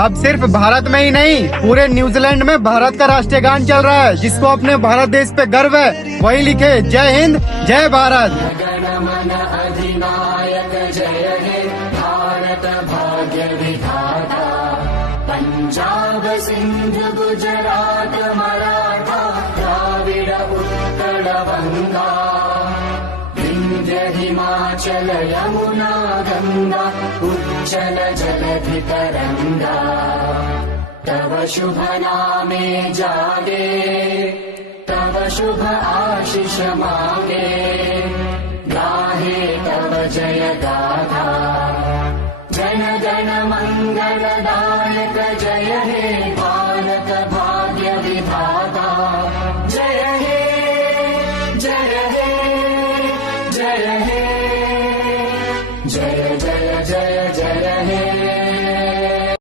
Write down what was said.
अब सिर्फ भारत में ही नहीं, पूरे न्यूजीलैंड में भारत का राष्ट्रीय गान चल रहा है। जिसको अपने भारत देश पे गर्व है वही लिखे जय हिंद जय भारत। गणमन अधिनायक जय हे भारत भाग्य विधाता, पंजाब सिंध गुजरात मराठा द्राविड उत्कल बंगा, विंध्य हिमाचल यमुना गंगा उज्जल जलधि तरंगा, तव शुभ नामे जागे तव शुभ आशीष मांगे, गाहे तव जय गाथा, जन गण मंगलदायक जय हे